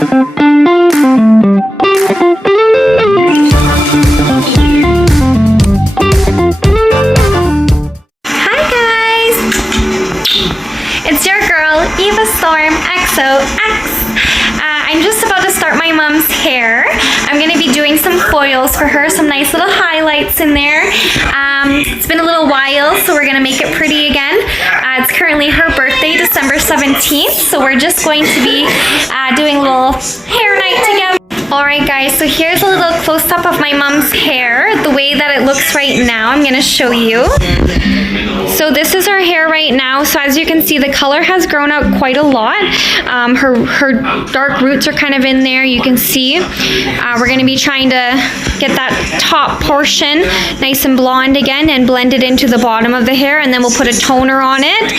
It's your girl, EvaStormXox. I'm just about to start my mom's hair. I'm going to be doing some foils for her, some nice little highlights in there. It's been a little while, so we're going to make it pretty again. It's currently her birthday, December 17th, so we're just going to be doing a little hair night together. Alright guys, so here's a little close-up of my mom's hair, the way that it looks right now. I'm going to show you. So this is her hair right now. So as you can see, the color has grown out quite a lot. Her dark roots are kind of in there, you can see. We're going to be trying to get that top portion nice and blonde again and blend it into the bottom of the hair, and then we'll put a toner on it.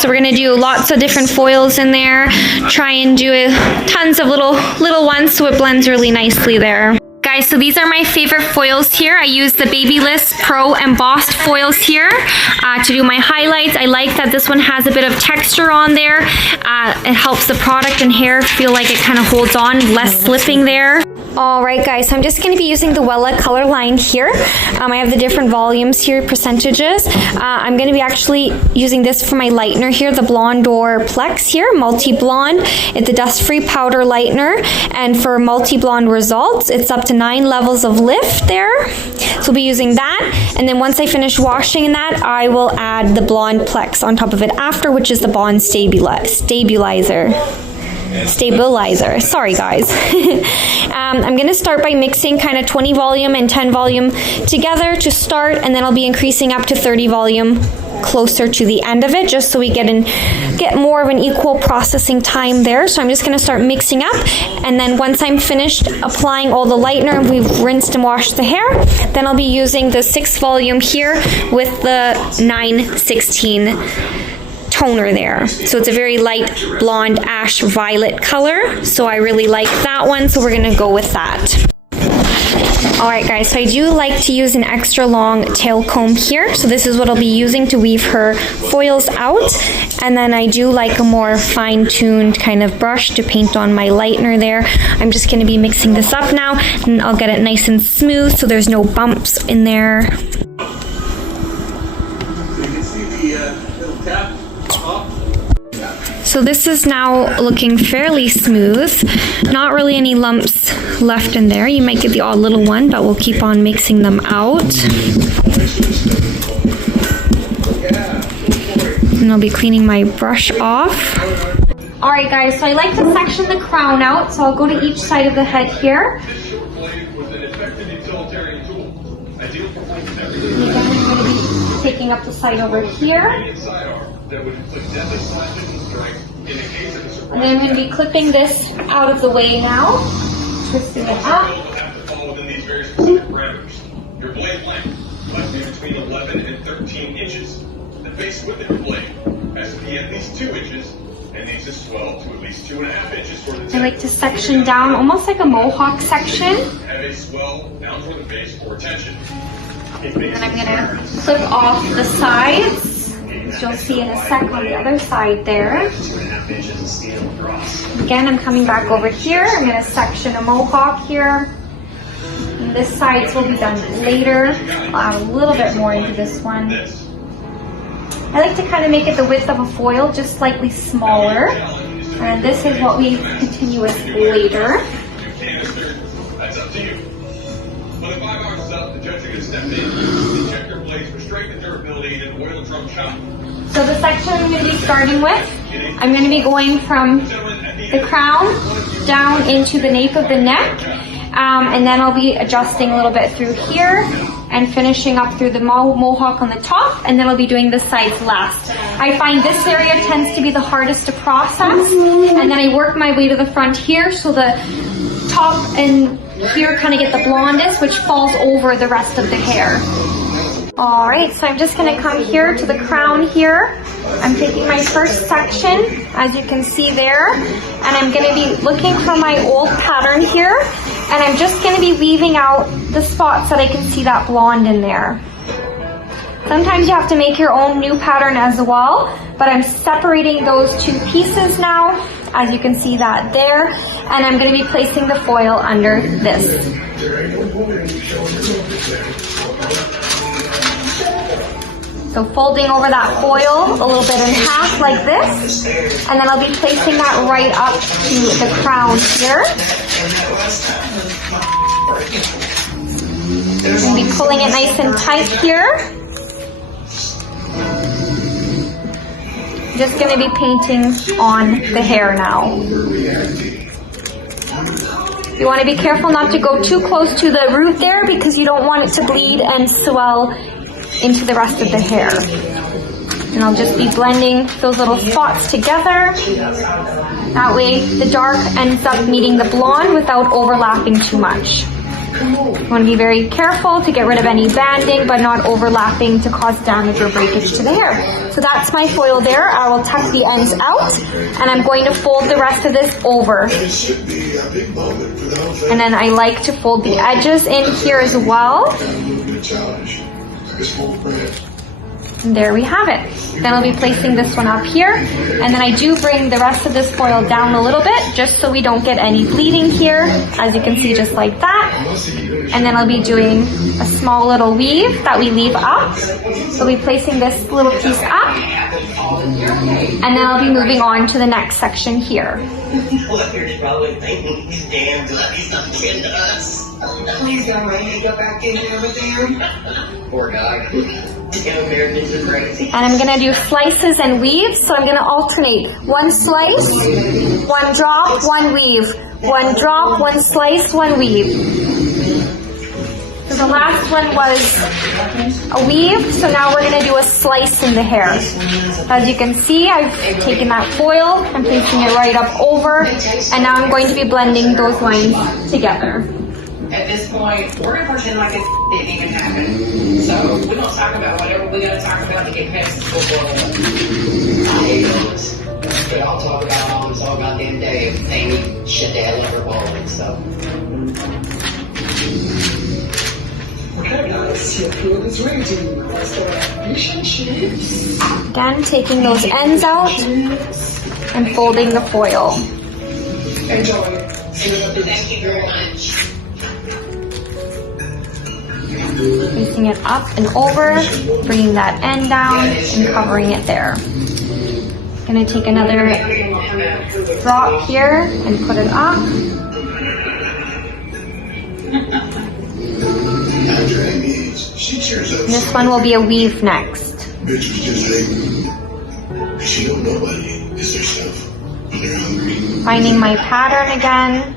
So we're going to do lots of different foils in there, try and do tons of little ones so it blends really nicely there. Guys, so these are my favorite foils here. I use the Babyliss Pro Embossed foils here to do my highlights. I like that this one has a bit of texture on there. It helps the product and hair feel like it kind of holds on, less slipping there. Alright guys, so I'm just going to be using the Wella color line here. I have the different volumes here, percentages. I'm going to be actually using this for my lightener here, the Blonde or Plex here, multi-blonde. It's a dust-free powder lightener, and for multi-blonde results, it's up to 9 levels of lift there. So we'll be using that, and then once I finish washing that, I will add the Blonde Plex on top of it after, which is the Bond Stabilizer. Sorry guys. I'm going to start by mixing kind of 20 volume and 10 volume together to start, and then I'll be increasing up to 30 volume closer to the end of it, just so we get more of an equal processing time there. So I'm just going to start mixing up, and then once I'm finished applying all the lightener and we've rinsed and washed the hair, then I'll be using the 6 volume here with the 916 toner there. So it's a very light blonde ash violet color, so I really like that one, so we're gonna go with that. Alright guys, so I do like to use an extra long tail comb here, so this is what I'll be using to weave her foils out, and then I do like a more fine-tuned kind of brush to paint on my lightener there. I'm just going to be mixing this up now, and I'll get it nice and smooth so there's no bumps in there. So you can see the little tap. So this is now looking fairly smooth. Not really any lumps left in there. You might get the odd little one, but we'll keep on mixing them out. And I'll be cleaning my brush off. Alright guys, so I like to section the crown out, so I'll go to each side of the head here. And again, I'm going to be taking up the side over here. And then I'm going to be clipping this out of the way now. Twisting it up. Your blade length must be between 11 and 13 inches. The base width of your blade has to be at least 2 inches and needs to swell to at least 2.5 inches for the tip. I like to section down almost like a mohawk section. Have a swell down toward the base for tension. And I'm going to clip off the sides. You'll see in a sec on the other side there. Again, I'm coming back over here. I'm going to section a mohawk here. And this sides will be done later. I'll add a little bit more into this one. I like to kind of make it the width of a foil, just slightly smaller. And this is what we continue with later. That's up to you. When the 5 hours is up, the judge is going to step in and check your blades for strength and durability in an oil drum shop. So the section I'm going to be starting with, I'm going to be going from the crown down into the nape of the neck, and then I'll be adjusting a little bit through here and finishing up through the mohawk on the top, and then I'll be doing the sides last. I find this area tends to be the hardest to process, and then I work my way to the front here so the top and here kind of get the blondest, which falls over the rest of the hair. Alright, so I'm just going to come here to the crown here. I'm taking my first section, as you can see there, and I'm going to be looking for my old pattern here, and I'm just going to be weaving out the spots that I can see that blonde in there. Sometimes you have to make your own new pattern as well, but I'm separating those two pieces now, as you can see that there. And I'm going to be placing the foil under this. So folding over that foil a little bit in half like this, and then I'll be placing that right up to the crown here. And be pulling it nice and tight here. Just going to be painting on the hair now. You want to be careful not to go too close to the root there because you don't want it to bleed and swell into the rest of the hair. And I'll just be blending those little spots together. That way the dark ends up meeting the blonde without overlapping too much. You want to be very careful to get rid of any banding, but not overlapping to cause damage or breakage to the hair. So that's my foil there. I will tuck the ends out, and I'm going to fold the rest of this over. And then I like to fold the edges in here as well. And there we have it. Then I'll be placing this one up here, and then I do bring the rest of this foil down a little bit just so we don't get any bleeding here, as you can see, just like that. And then I'll be doing a small little weave that we leave up. So I'll be placing this little piece up, and then I'll be moving on to the next section here. Please don't let me go back in there with him. Poor guy. Americans are crazy. And I'm going to do slices and weaves, so I'm going to alternate. One slice, one drop, one weave. One drop, one slice, one weave. So the last one was a weave, so now we're going to do a slice in the hair. As you can see, I've taken that foil and placing it right up over, and now I'm going to be blending those lines together. At this point, we're going to pretend like it didn't even happen. So we're going to talk about whatever we got to talk about to get past this football. I hate those. They all talk about moms, all about them day. Amy, shit, dad, love her ball, so. Again, taking those ends out and folding the foil. Enjoy. Thank you very much. Placing it up and over, bringing that end down and covering it there. Gonna take another drop here and put it up. And this one will be a weave next. Finding my pattern again.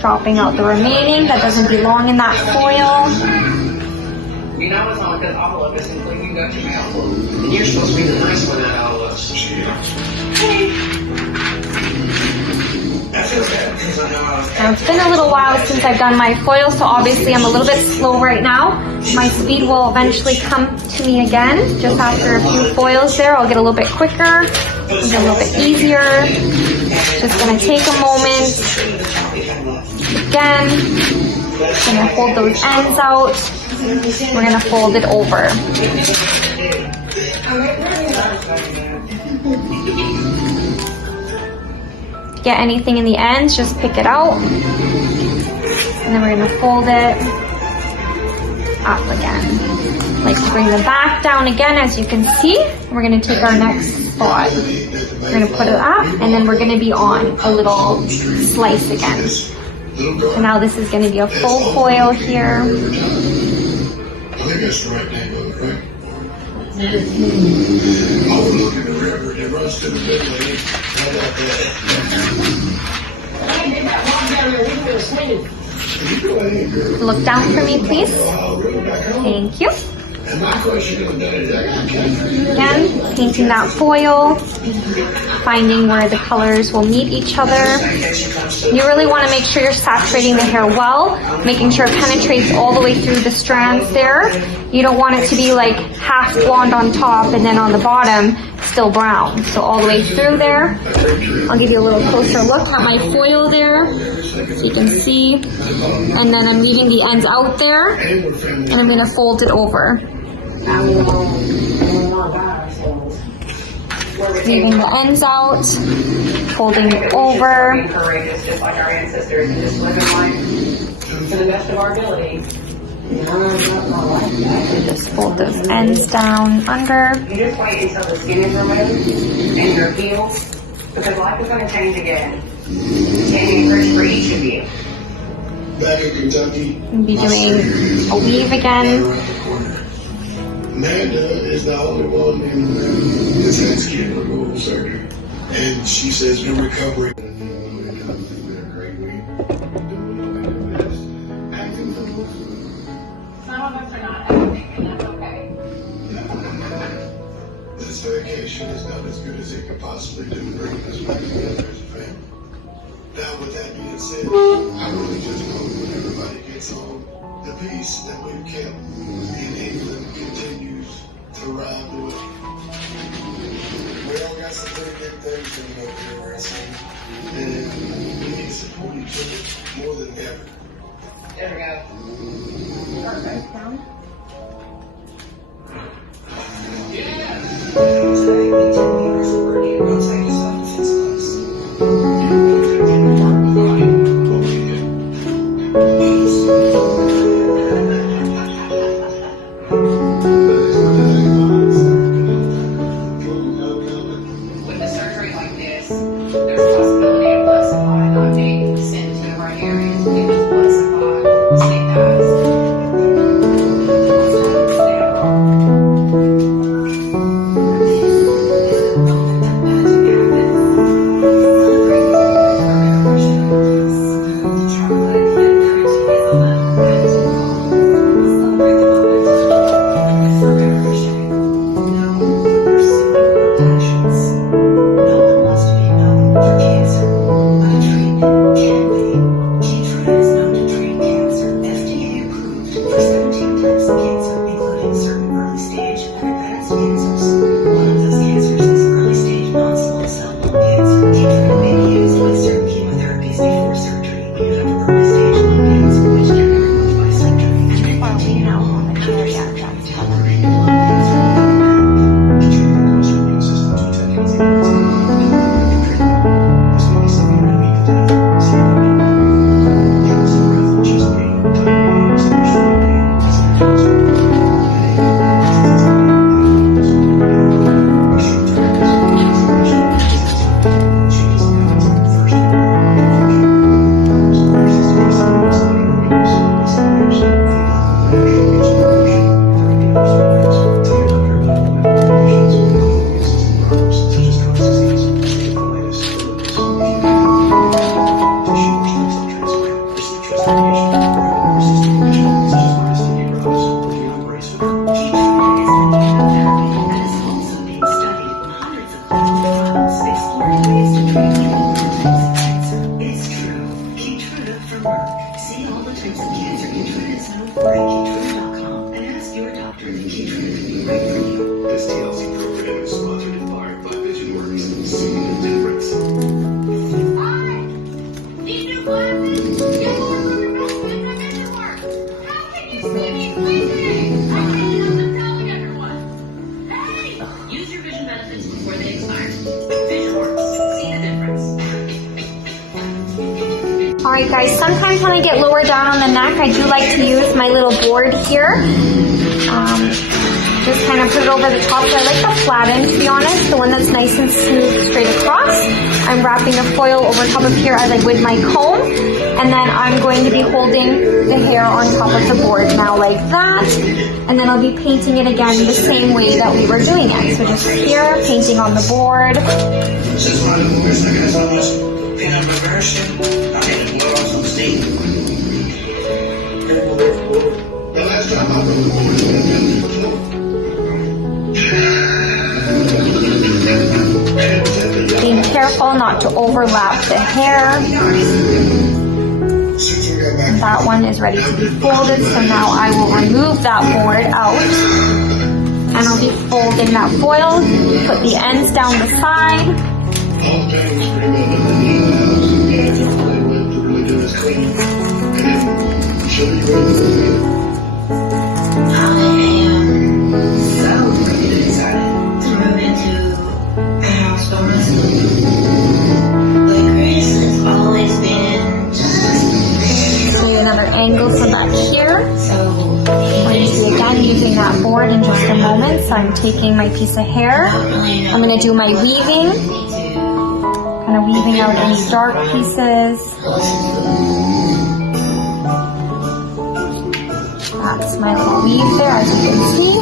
Dropping out the remaining that doesn't belong in that foil. You know it's all because all of us, including Dr. Malcolm. And you're supposed to be the nice one out of all of us. Now it's been a little while since I've done my foil, so obviously I'm a little bit slow right now. My speed will eventually come to me again. Just after a few foils there, I'll get a little bit quicker, and get a little bit easier. Just gonna take a moment. Again, gonna hold those ends out. We're gonna fold it over. Get anything in the ends, just pick it out. And then we're gonna fold it up again. Like to bring the back down again, as you can see. We're gonna take our next spot. We're gonna put it up, and then we're gonna be on a little slice again. So now this is gonna be a full foil here. I think that's the right name of it, right? Overlooking the river, it runs to the middle of it. Look down for me, please. Thank you. Again, painting that foil, finding where the colors will meet each other. You really want to make sure you're saturating the hair well, making sure it penetrates all the way through the strands there. You don't want it to be like half blonde on top and then on the bottom still brown. So all the way through there. I'll give you a little closer look at my foil there, so you can see. And then I'm leaving the ends out there, and I'm going to fold it over. Leaving the ends out, folding over. Courageous, just like our ancestors, and just living life to the best of our ability. Just fold those ends down under. You just wait until the skin is removed and you're healed, because life is going to change again. Changing for each of you. Back in Kentucky, We'll be doing a weave again. Nanda is the only one in this had skin removal surgery. And she says no recovery. Some of us are not acting, and that's okay. This vacation has done as good as it could possibly do to bring us back together as a family. Now, with that being said, I really just hope when everybody gets home, the peace that we've kept in England continues to ride the way. We all got some pretty good things coming up here, wrestling, and we need to support each other more than ever. There we go. Perfect. With a surgery like this, there's a possibility of blood supply not being sent to the right areas. We have blood supply, snake eyes. This TLC program is sponsored in part by VisionWorks. See the difference. These new glasses, you're more recommended than VisionWorks. How can you see me sleeping? I can't help but telling everyone. Hey! Use your vision benefits before they expire. VisionWorks. See the difference. Alright guys, sometimes when I get lower down on the neck, I do like to use my little board here. Just kind of put it over the top. So I like the flat end, to be honest, the one that's nice and smooth straight across. I'm wrapping the foil over top of here as I would my comb, and then I'm going to be holding the hair on top of the board now like that, and then I'll be painting it again the same way that we were doing it. So just here, painting on the board. Being careful not to overlap the hair. That one is ready to be folded, so now I will remove that board out. And I'll be folding that foil, put the ends down the side. taking my piece of hair. I'm going to do my weaving. Kind of weaving out any dark pieces. That's my little weave there, as you can see.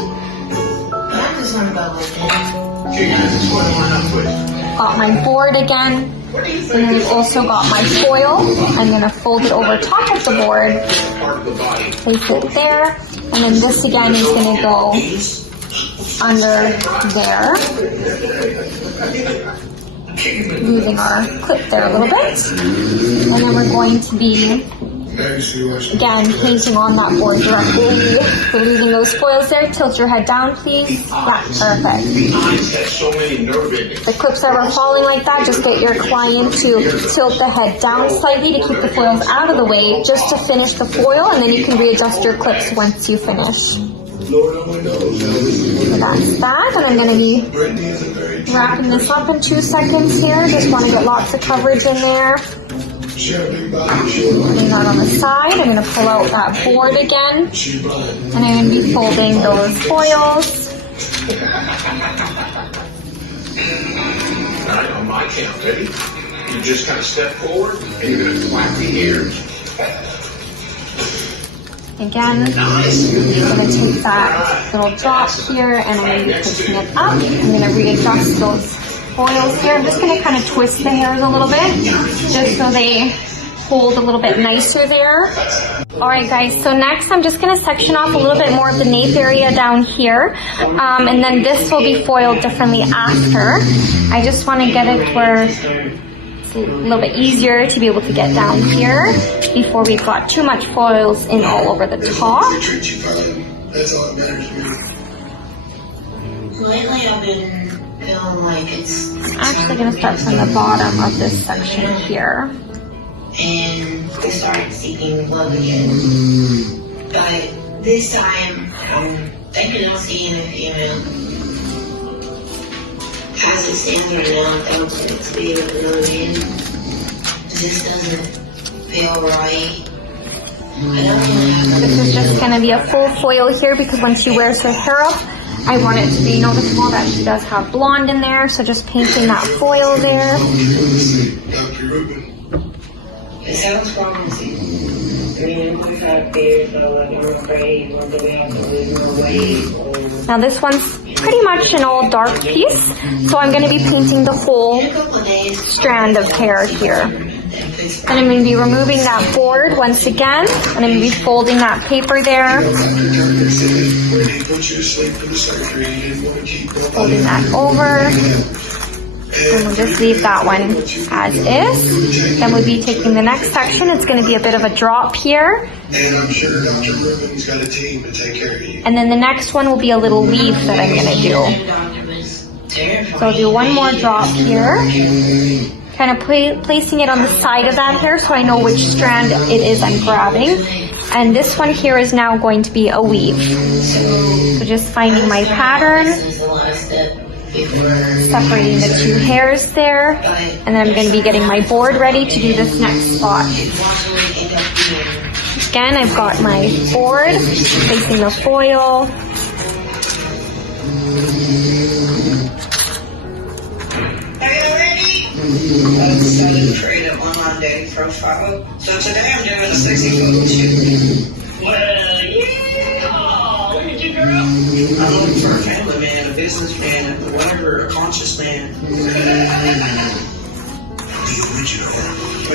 Got my board again. And then we've also got my foil. I'm going to fold it over top of the board. Place it there. And then this again is going to go under there. Moving our clip there a little bit. And then we're going to be, again, painting on that board directly. So leaving those foils there. Tilt your head down, please. That's perfect. The clips that are falling like that, just get your client to tilt the head down slightly to keep the foils out of the way, just to finish the foil, and then you can readjust your clips once you finish. So that's that, and I'm going to be wrapping this up in 2 seconds here. Just want to get lots of coverage in there. Putting that on the side. I'm going to pull out that board again, and I'm going to be folding those foils. Alright, on my count, ready? You just kind of step forward and you're going to clap the ears. Again, I'm going to take that little drop here and I'm going to be picking it up. I'm going to readjust those foils here. I'm just going to kind of twist the hairs a little bit, just so they hold a little bit nicer there. Alright guys, so next I'm just going to section off a little bit more of the nape area down here. And then this will be foiled differently after. I just want to get it where it's a little bit easier to be able to get down here before we've got too much foils in all over the top. That's all that matters to me. Lately I've been feeling like it's I'm actually going to start from the bottom of this section here. and I started seeking love again. But this time, I'm thinking of seeing a female. As it stands right now, I don't want it to be with another man. This doesn't feel right. I don't want to have This is just going to be a full foil here because when she wears her hair up, I want it to be noticeable that she does have blonde in there, so just painting that foil there. It sounds promising. I mean, I've had fears, but I'm afraid one day we have to lose more weight. Now this one's pretty much an all dark piece, so I'm going to be painting the whole strand of hair here. And I'm going to be removing that board once again, and I'm going to be folding that paper there. Folding that over. And we'll just leave that one as is. Then we'll be taking the next section. It's going to be a bit of a drop here. And I'm sure Dr. Rubin's got a team to take care of you. And then the next one will be a little weave that I'm going to do. So I'll do one more drop here. Kind of placing it on the side of that hair so I know which strand it is I'm grabbing. And this one here is now going to be a weave. So just finding my pattern, separating the two hairs there, and then I'm going to be getting my board ready to do this next spot. Again, I've got my board, placing the foil. I decided to create a Monday profile. So today I'm doing a sexy photo shoot. Well, yeah! Look at you, girl! I'm looking for a family man, a businessman, whatever, a conscious man.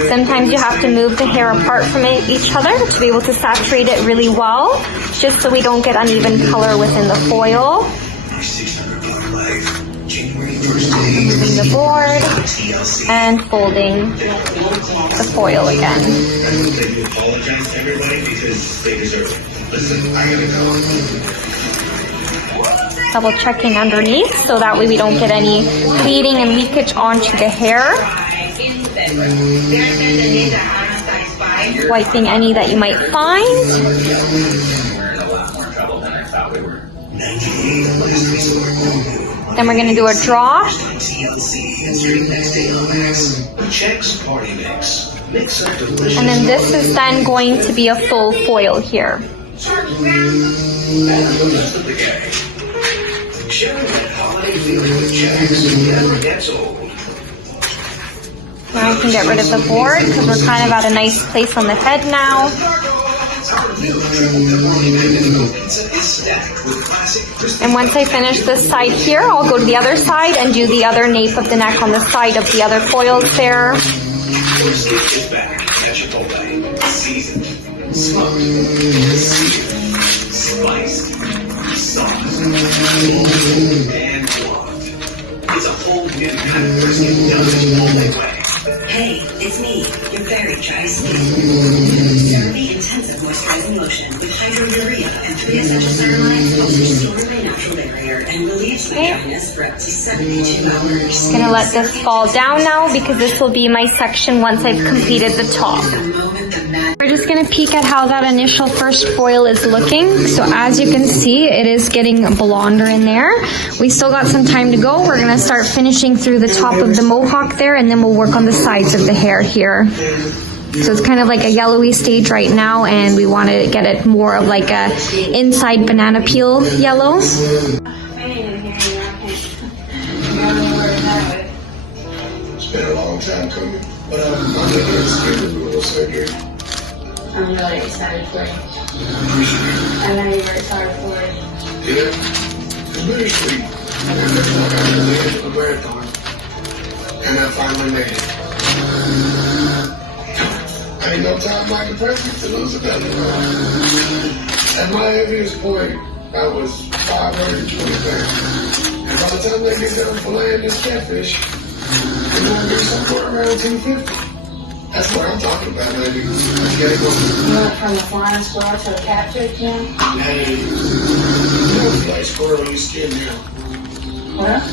Sometimes you have to move the hair apart from each other to be able to saturate it really well, just so we don't get uneven color within the foil. Moving the board and folding the foil again. Double checking underneath so that way we don't get any bleeding and leakage onto the hair. Wiping any that you might find. Then we're going to do a draw. And then this is then going to be a full foil here. Sharing that holiday feeling with Jax never gets old. Now I can get rid of the board because we're kind of at a nice place on the head now. And once I finish this side here, I'll go to the other side and do the other nape of the neck on the side of the other coils there. It's a whole new kind of person done it all the way. Hey, it's me, your very dry skin. CeraVe Intensive Moisturizing Lotion with Hydrourea and 3 essential hairline helps restore my natural barrier and relieves my dryness for up to 72 hours. Gonna let this fall down now because this will be my section once I've completed the top. We're just gonna peek at how that initial first foil is looking. So as you can see, it is getting blonder in there. We still got some time to go. We're gonna start finishing through the top of the mohawk there, and then we'll work on the sides of the hair here. So it's kind of like a yellowy stage right now, and we want to get it more of like a inside banana peel yellow. It's been a long time coming, but I'm taking a skin removal surgery. I'm really excited for you. Appreciate I know you're very sorry for it. it. Yeah, it's bittersweet. I feel like I really hit the marathon, and I finally made it. Ain't no time like the present to lose a belly. At my heaviest point, I was 520 pounds. And by the time they get done filleting this catfish, I'm gonna be somewhere around 250. That's what I'm talking about, baby. Let's get it going. You went from the flying squirrel to a catfish, Jim? Hey, you don't like squirrel, you skin now. What?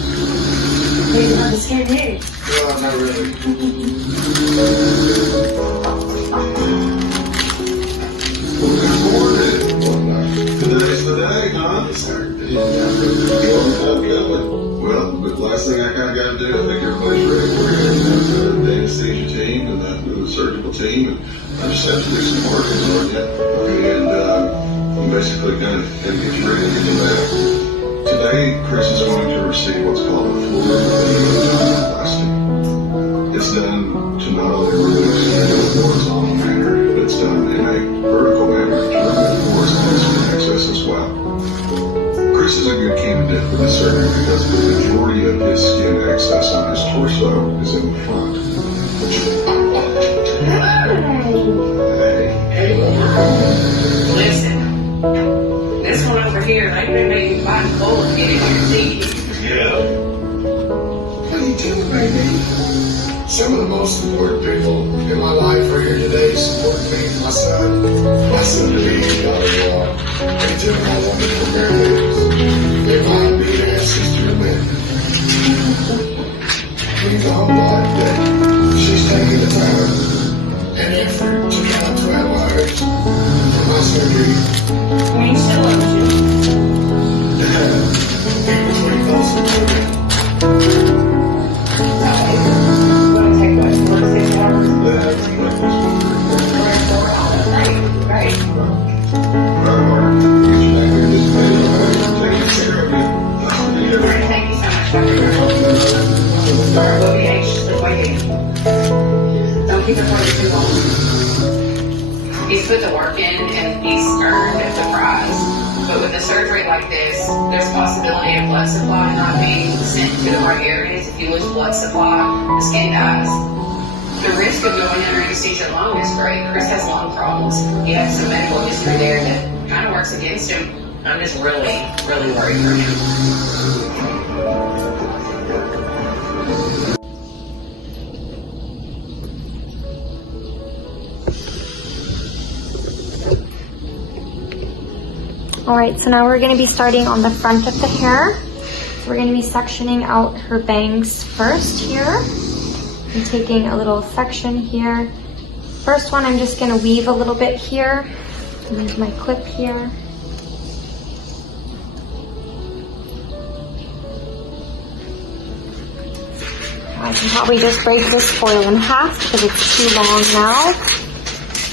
You didn't have to scare you. No, not really. Today's the day, huh? Yes, sir. Well, the last thing I kind of got to do, I think everybody's ready for it. The anesthesia team and the surgical team, and I just have to do some markings on you, and basically kind of get you ready to do that. Today, Chris is going to receive what's called a fluoroplasty. It's done to not only remove skin in a horizontal manner, but it's done in a vertical manner to remove pores and skin excess as well. Chris is a good candidate for this surgery because the majority of his skin excess on his torso is in the front. Listen, this one over here, they may make you find cold and get in your teeth. Yeah. What are you doing, baby? Some of the most important people in my life are here today supporting me and my son to be daughter-in-law. They took my wonderful grandbabies. They remind me to have sister Amanda. Means a whole lot that she's taking the time and effort to come to our lives for my surgery. I mean, still loves you. That's what he calls it. It'll take what, 4 to 6 hours? Right. Thank you so much, Dr. Sorry, we'll be anxiously waiting. Don't keep it for too long. He's put the work in and he's earned the prize. But with a surgery like this, there's a possibility of blood supply not being sent to the right areas. If you lose blood supply, the skin dies. The risk of going under anesthesia alone is great. Chris has lung problems. He has some medical history there that kind of works against him. I'm just really, really worried for him. Alright, so now we're going to be starting on the front of the hair. So we're going to be sectioning out her bangs first here. I'm taking a little section here. First one, I'm just going to weave a little bit here. Use my clip here. I can probably just break this foil in half because it's too long now.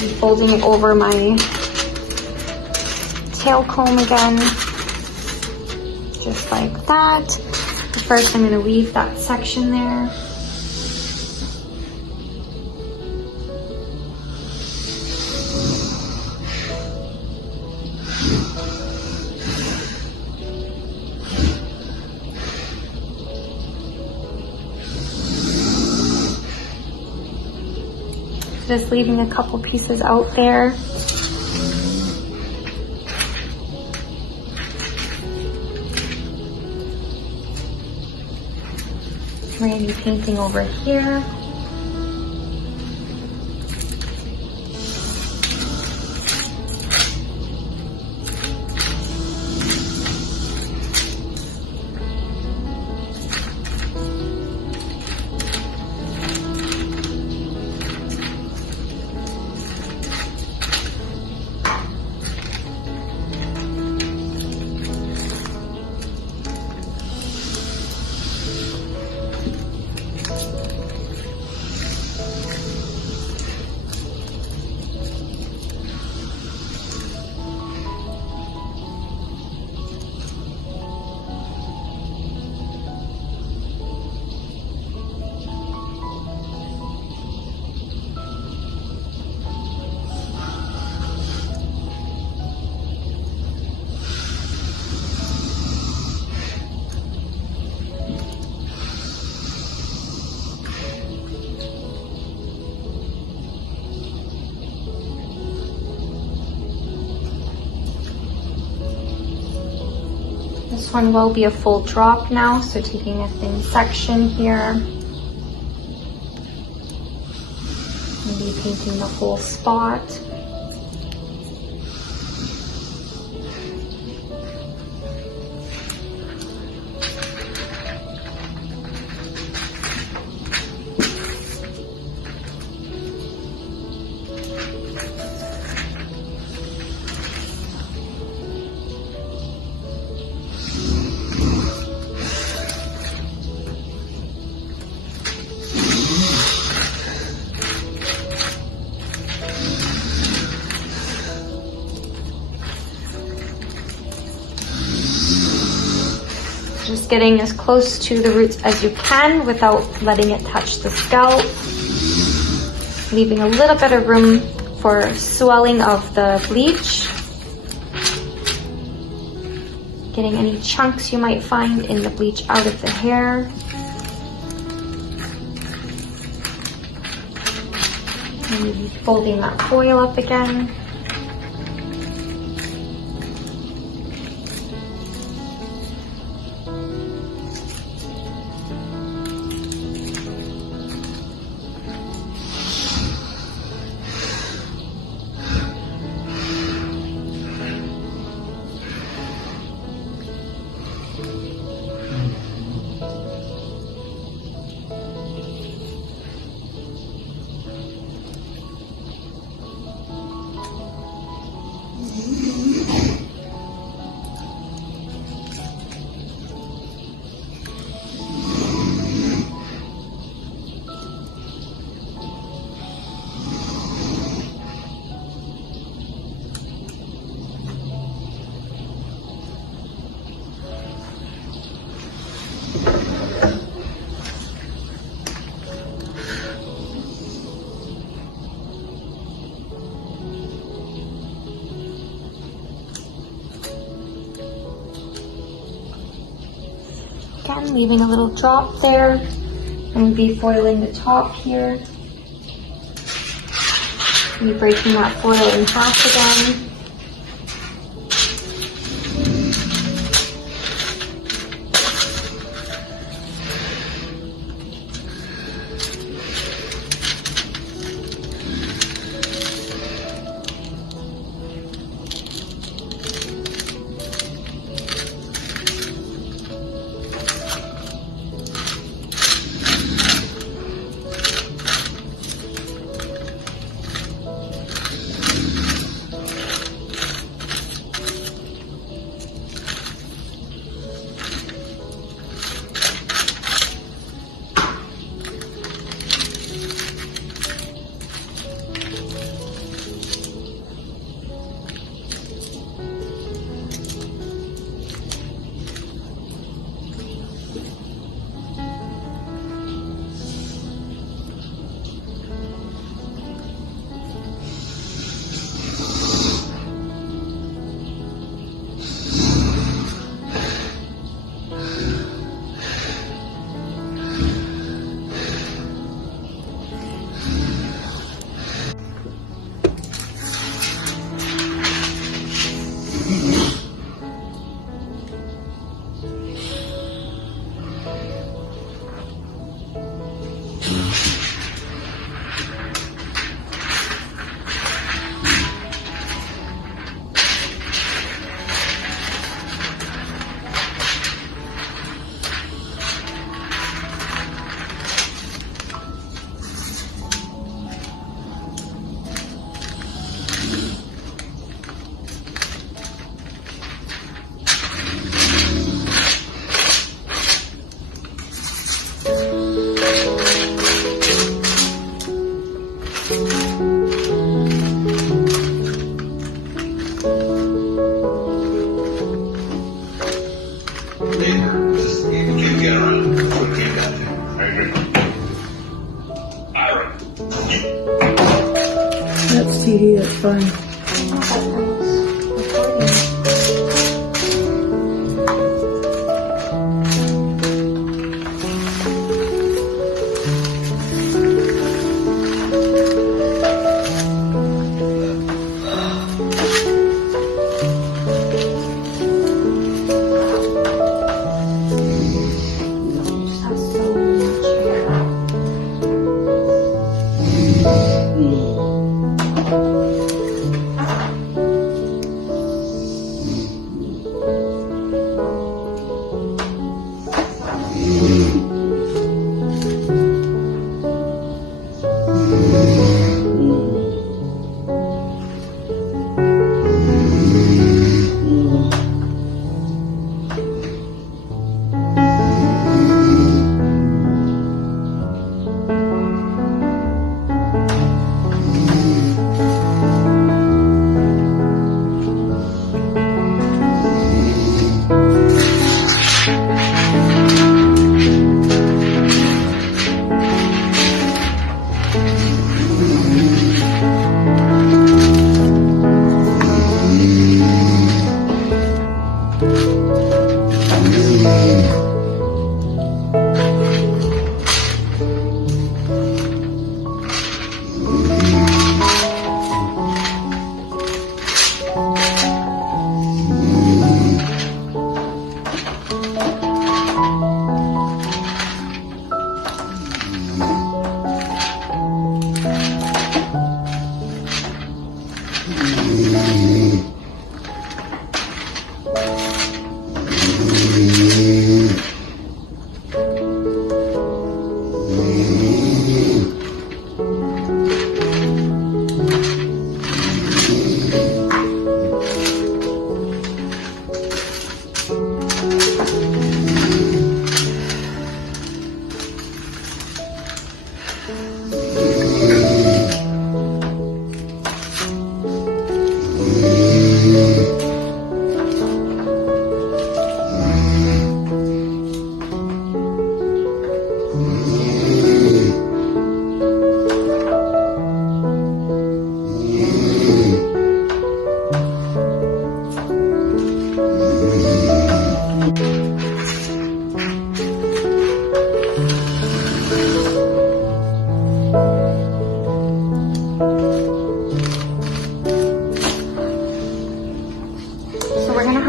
I'm folding it over my tail comb again. Just just like that. But first I'm going to weave that section there. Just leaving a couple pieces out there. We're going to be painting over here. This one will be a full drop now, so taking a thin section here. Maybe painting the whole spot. Just getting as close to the roots as you can without letting it touch the scalp. Leaving a little bit of room for swelling of the bleach. Getting any chunks you might find in the bleach out of the hair. And folding that foil up again. Again, leaving a little drop there, and we'll be foiling the top here. Be breaking that foil in half again. TV, that's fine.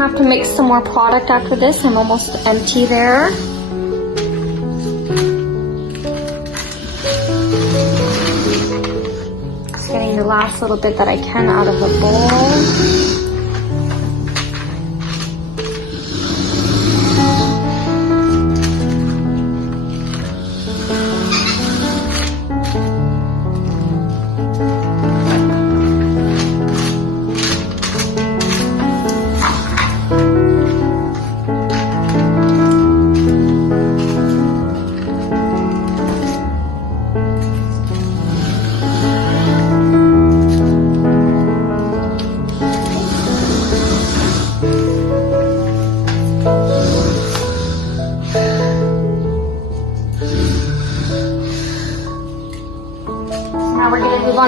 Have to mix some more product after this. I'm almost empty there. Just getting the last little bit that I can out of the bowl.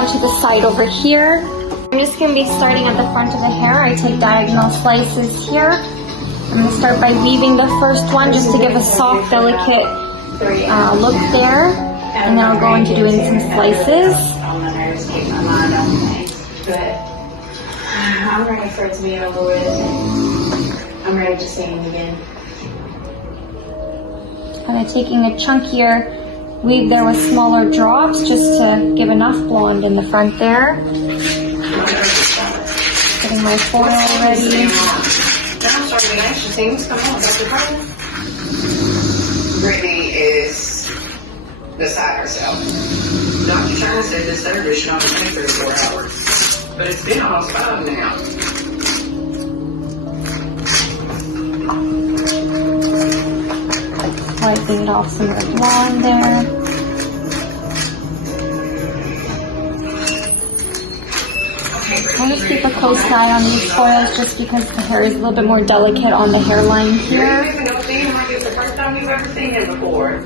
To the side over here. I'm just going to be starting at the front of the hair. I take diagonal slices here. I'm going to start by weaving the first one just to give a soft, delicate look there. And then I'll go into doing some slices. I'm ready for it to be over with. I'm ready to sing again. Kind of taking a chunkier weave there with smaller drops just to give enough blonde in the front there. Getting my foil ready. I'm sorry, the action things. Come on, Dr. Carter. Brittany is beside herself. Dr. China said this surgery should only take 3 or 4 hours. But it's been almost 5 now. Wiping off some of the blonde there. I want to keep a close eye on these foils just because the hair is a little bit more delicate on the hairline here. You're not seeing like it's the first time you've ever seen it before.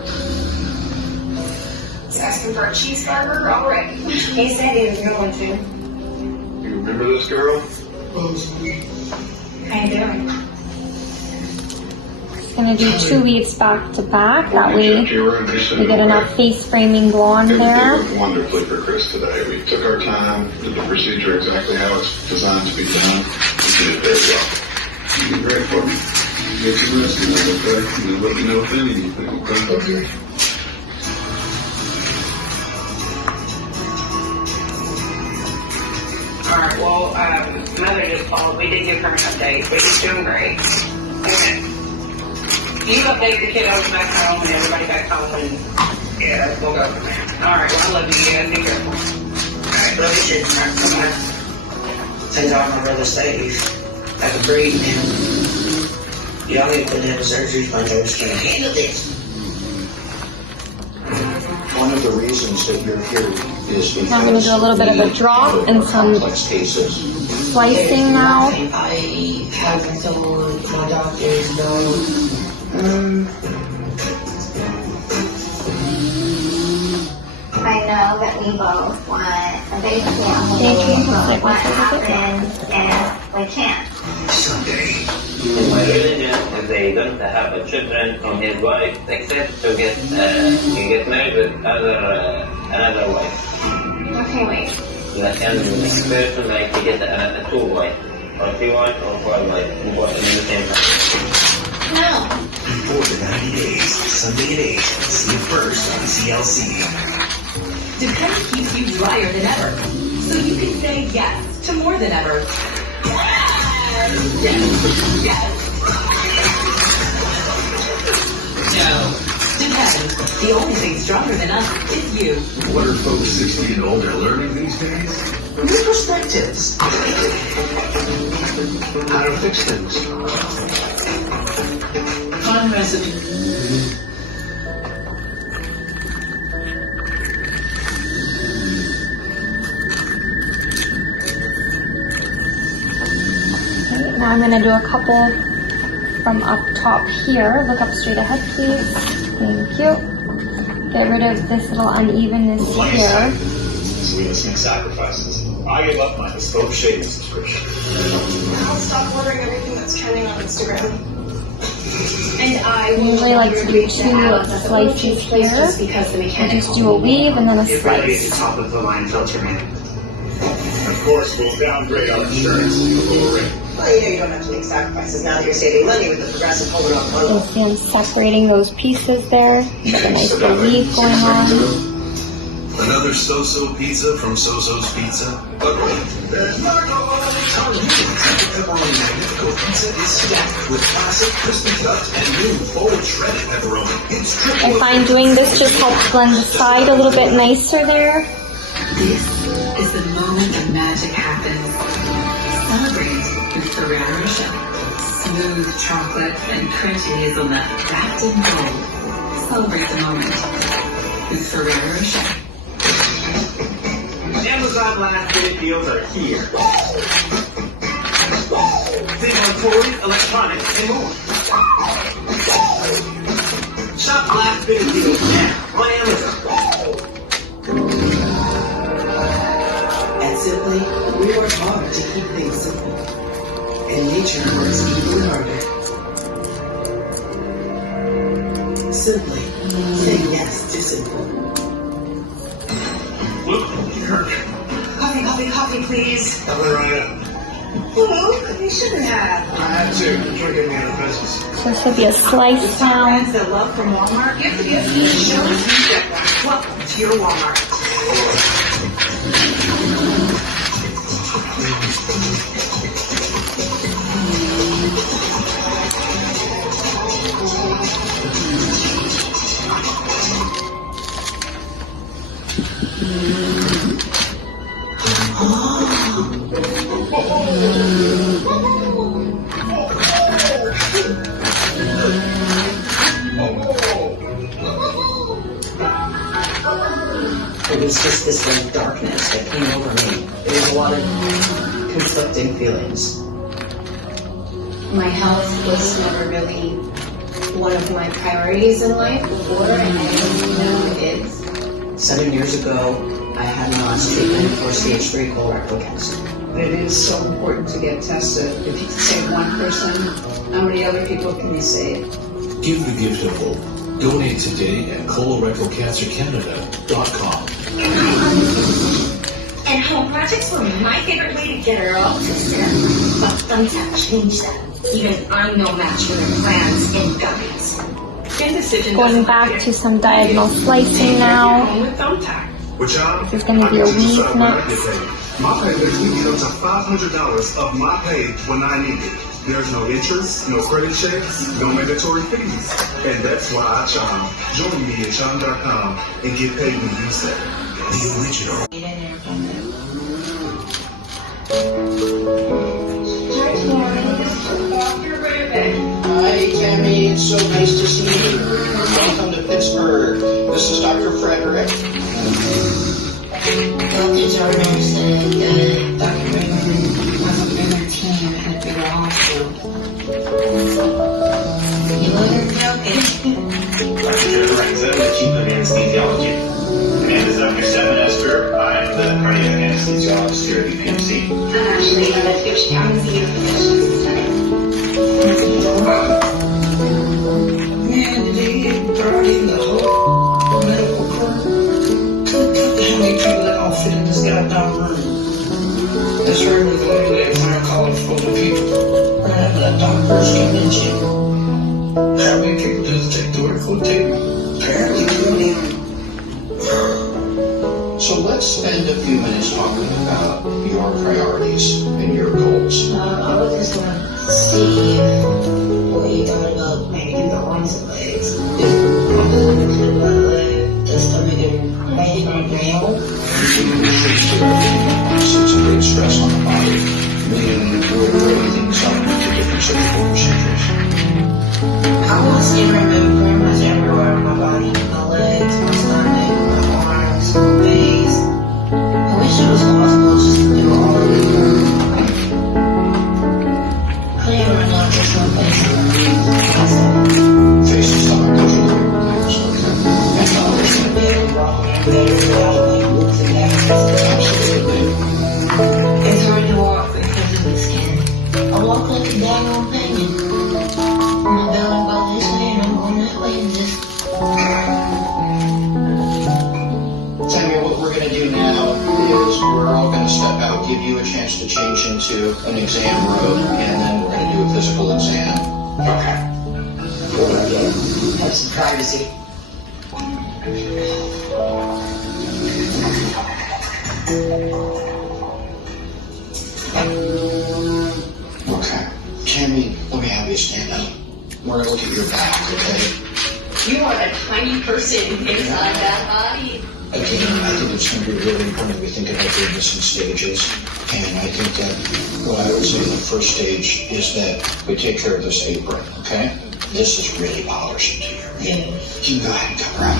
He's asking for a cheeseburger already. He said he was going to. Remember this girl? How you doing? Gonna do 2 weaves back to back. That way We get enough face framing blonde there. Everything went wonderfully for Chris today. We took our time, did the procedure exactly how it's designed to be done. We did it very well. You did great for me. Get some rest tonight, okay? And let me know if anything, okay? Alright, well, Mother just called. We did give her an update, but she's doing great. Okay. You update the kiddos back home and everybody back home, and yeah, we'll go from there. Alright, well, I love you guys. Be careful. Alright, love you too. Alright, bye-bye. Turns out my brother safe. I could breathe now. Y'all need to put in surgery if my nose can't handle this. One of the reasons that you're here is because Now I'm gonna do a little bit of a drop and some complex cases. slicing now. I haven't told my doctors no. I know that we both want a big family, Thank you. but what happens if we can't? Someday. In my religion, if they don't have a children from his wife, except to get married with another wife. Okay, wait. Like an person, like he get another 2 wives, or 3 wives, or 4 wives, in the same time. No. Before the 90 days, Sunday at 8, see you first on CLC. Depends keeps you drier than ever, so you can say yes to more than ever. Yes! Yes! No. Depends. The only thing stronger than us is you. What are folks 60 and older learning these days? New perspectives. How to fix things. Fun recipe. Now I'm gonna do a couple from up top here. Look up straight ahead, please. Thank you. Get rid of this little unevenness here. So we make sacrifices. I gave up my bespoke shaving subscription. I'll stop ordering everything that's trending on Instagram. And I Usually like to do 2 slices here. just because the I mechanic just do a weave and then a Get ready to slice. top of the line filter man. Of course, we'll downgrade our insurance to a lower rate. Well, you know you don't have to make sacrifices now that you're saving money with the progressive holding on You can see I'm separating those pieces there. Got a nice little weave going on. Another So-So pizza from So-So's Pizza. But wait, there's more. Our new pepperoni magnifico pizza is stacked with classic crispy cut and new forward shredded pepperoni. It's I triple. find doing this just helps blend the side a little bit nicer there. This is the moment the magic happens. Celebrate with Ferrero Rocher. Smooth chocolate and crunchy hazelnut wrapped in gold. Celebrate the moment with Ferrero Rocher. Amazon last minute deals are here. Think on toys, electronics, and more. Shop last minute deals now on Amazon. At Simply, we work hard to keep things simple. And nature works equally harder. Simply, say yes to simple. Look, you hurt. Coffee, please. Coming right up. Hello? You shouldn't have. I had to. You're getting me out of business. So this would be a slice now. Friends that love from Walmart. Yes, show them you get one. Welcome to your Walmart. It was just this like darkness that came over me. There was a lot of conflicting feelings. My health was never really one of my priorities in life before, and I didn't know it is. 7 years ago, I had my last treatment for stage 3 colorectal cancer. It is so important to get tested. If you can save one person, how many other people can you save? Give the gift of hope. Donate today at colorectalcancercanada.com. And home projects were my favorite way to get her all sister. But thumbs have changed that. Even I'm no match for their plans and gummies. Going back to some diagonal slicing now. Which This is going to be a weave next. My pay next week comes to $500 of my pay when I need it. There's no interest, no credit checks, no mandatory fees. And that's why I Chime. Join me at chime.com and get paid when you say the original. Hi, Tammy. It's so nice to see you. Welcome to Pittsburgh. This is Dr. Frederick. Doctor Jordan said that Dr. Raymond wasn't in her team at the hospital. You wouldn't joking. Dr. Lorenzo, the Chief of Anesthesiology. My name is Dr. Seven Esther. I'm the cardiac anesthesiologist here at UPMC. I'm actually an physician. Man, did they get brought in the whole medical crew? How many people that all fit in this goddamn room? That's right, we're going to that fire college full of people. We're going to have a doctor's convention. How many people does it take to work for a table? Apparently 20. So let's spend a few minutes talking about your priorities and your goals. I was just going to see what you thought about making the arms and legs. The stomach and maybe on nail. Since a great stress on the body, meaning we're breaking things up into different surgical procedures. I want skin removed pretty much everywhere on my body. My legs, my stomach, my arms, my face. I wish it was possible just to do all of it. Clear or not, there's no place in Face and stomach goes with it. That's always going to be a problem. There's a lot of like looks and Absolutely. it's hard to walk because of the skin. I walk like a daggone penguin. My belly go this way and I'm going that way and just... Tammy, what we're going to do now is we're all going to step out, give you a chance to change into an exam robe, and then we're going to do a physical exam. Okay. Good idea. Have some privacy. Okay. Tammy, let me have you stand up. We're going to look at your back, okay? You are a tiny person inside that body. Again, I think it's going to be really important we think about doing this in stages. And I think that what I would say in the first stage is that we take care of this apron, okay? This is really bothersome to you. You can go ahead and come around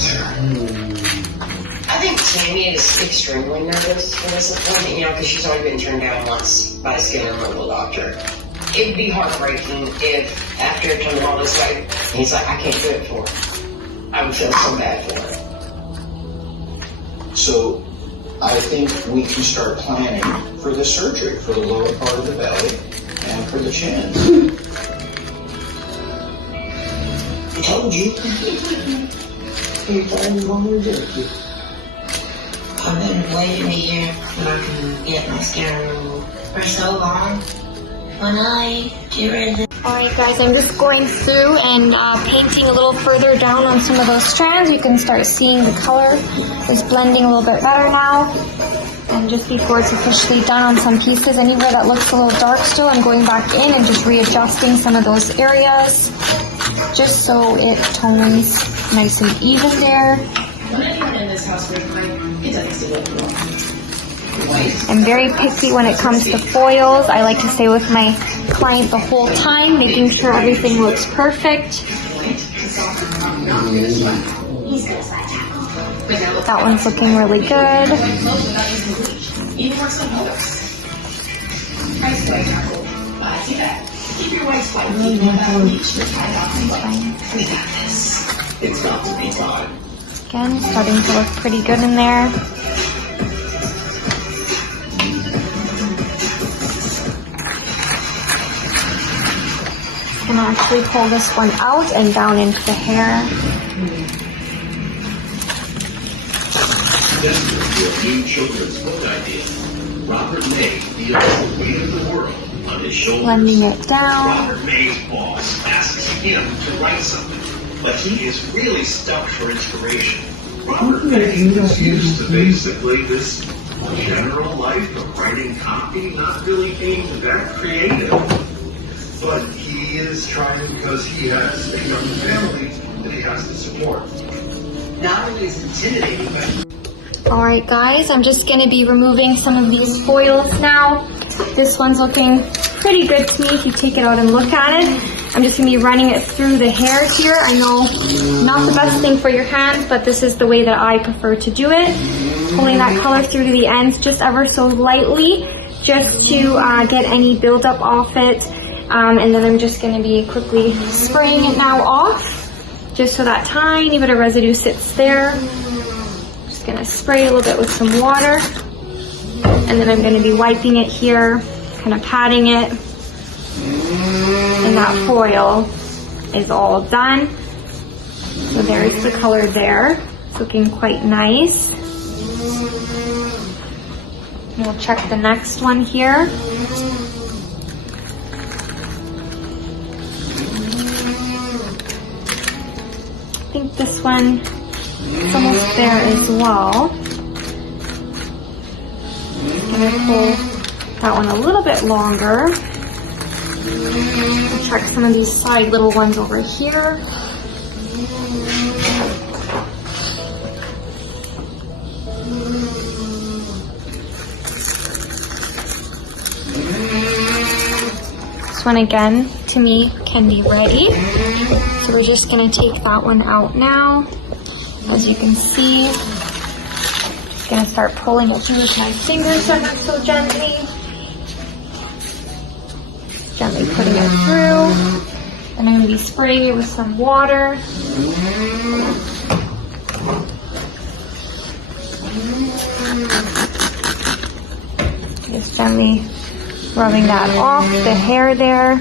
there. I think Tammy is extremely nervous for this appointment, because she's already been turned down once by a skin removal doctor. It'd be heartbreaking if, after it turned all this way, he's like, I can't do it for her. I would feel so bad for her. So I think we can start planning for the surgery, for the lower part of the belly and for the chin. I told you. You're telling me what we're doing. I've been waiting a year when I can get my skin removed for so long. When I get rid of it. Alright guys, I'm just going through and painting a little further down on some of those strands. You can start seeing the color is blending a little bit better now. And just before it's officially done on some pieces, anywhere that looks a little dark still, I'm going back in and just readjusting some of those areas. Just so it tones nice and even there. When anyone in this house breaks my, it doesn't still look wrong. I'm very picky when it comes to foils. I like to stay with my client the whole time, making sure everything looks perfect. That one's looking really good. Even worse than others. Nice white tackle. I see that. Keep your white spike. We got this. It's got to be time. Again, starting to look pretty good in there. actually pull this one out and down into the hair. Desperate for a new children's book idea, Robert May feels the weight of the world on his shoulders. Blending it down. Robert May's boss asks him to write something, but he is really stuck for inspiration. Robert May is used to basically this general life of writing copy, not really being that creative. But he is trying because he has a young family that he has to support. Not only is it intimidating, but Alright guys, I'm just going to be removing some of these foils now. This one's looking pretty good to me if you take it out and look at it. I'm just going to be running it through the hair here. I know not the best thing for your hands, but this is the way that I prefer to do it. Pulling that color through to the ends just ever so lightly, just to get any buildup off it. And then I'm just going to be quickly spraying it now off, just so that tiny bit of residue sits there. Just going to spray a little bit with some water, and then I'm going to be wiping it here, kind of patting it, and that foil is all done. So there's the color there. It's looking quite nice. And we'll check the next one here. I think this one is almost there as well. I'm going to pull that one a little bit longer. We'll check some of these side little ones over here. This one again, to me, can be ready. So we're just going to take that one out now. As you can see, just going to start pulling it through with my fingers ever so gently. Gently putting it through. And I'm going to be spraying it with some water. Just gently rubbing that off the hair there.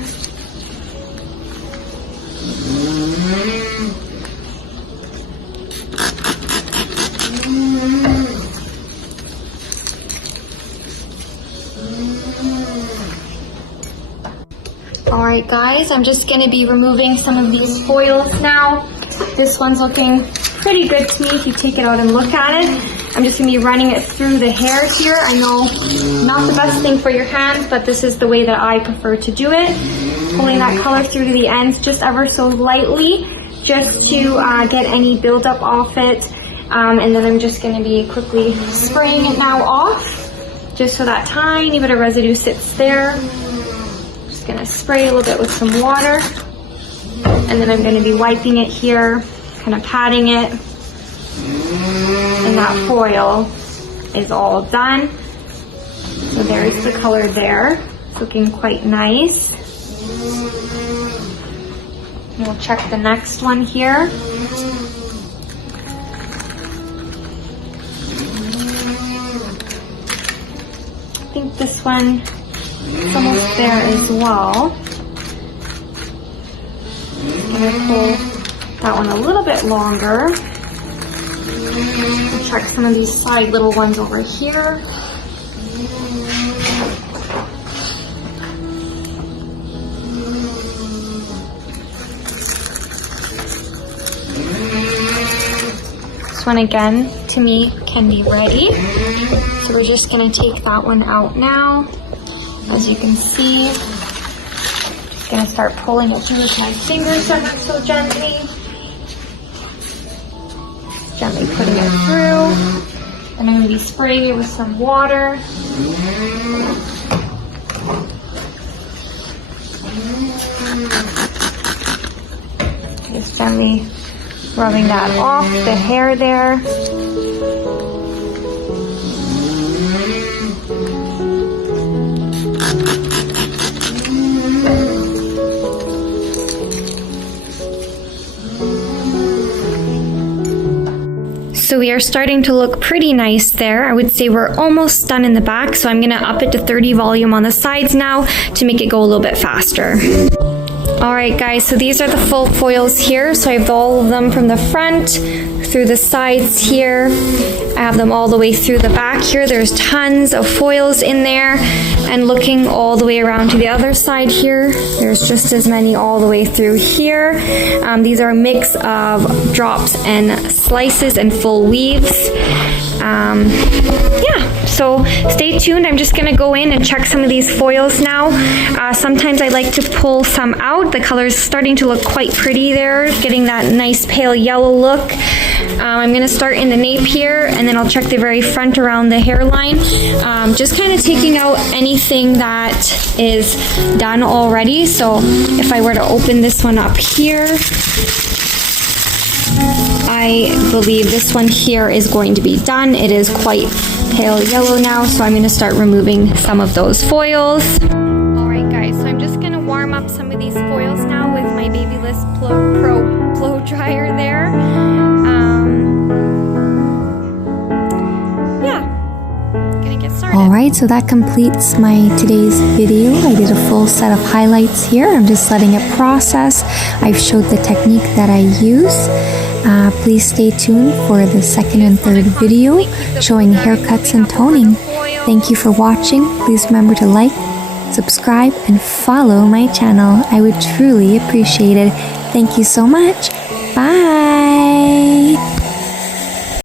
Alright guys, I'm just going to be removing some of these foils now. This one's looking pretty good to me if you take it out and look at it. I'm just going to be running it through the hair here. I know not the best thing for your hands, but this is the way that I prefer to do it. Pulling that color through to the ends just ever so lightly, just to get any buildup off it. And then I'm just going to be quickly spraying it now off, just so that tiny bit of residue sits there. Just going to spray a little bit with some water, and then I'm going to be wiping it here, kind of patting it, and that foil is all done. So there's the color there. It's looking quite nice. And we'll check the next one here. I think this one is almost there as well. I'm going to pull that one a little bit longer. We'll check some of these side little ones over here. This one again, to me, can be ready. So we're just going to take that one out now. As you can see, just going to start pulling it through with my fingers ever so gently. Gently putting it through. And I'm going to be spraying it with some water. Just gently rubbing that off the hair there. So we are starting to look pretty nice there. I would say we're almost done in the back, so I'm gonna up it to 30 volume on the sides now to make it go a little bit faster. Alright guys, so these are the full foils here. So I have all of them from the front, through the sides here. I have them all the way through the back here. There's tons of foils in there. And looking all the way around to the other side here, there's just as many all the way through here. These are a mix of drops and slices and full weaves. Yeah, so stay tuned. I'm just gonna go in and check some of these foils now. Sometimes I like to pull some out. The color's starting to look quite pretty there, getting that nice pale yellow look. I'm gonna start in the nape here, and then I'll check the very front around the hairline. Just kind of taking out anything that is done already. So if I were to open this one up here, I believe this one here is going to be done. It is quite pale yellow now, so I'm going to start removing some of those foils. Alright guys, so I'm just going to warm up some of these foils now with my Babyliss Pro blow dryer there. Alright, so that completes my today's video. I did a full set of highlights here. I'm just letting it process. I've showed the technique that I use. Please stay tuned for the second and third video showing haircuts and toning. Thank you for watching. Please remember to like, subscribe, and follow my channel. I would truly appreciate it. Thank you so much. Bye!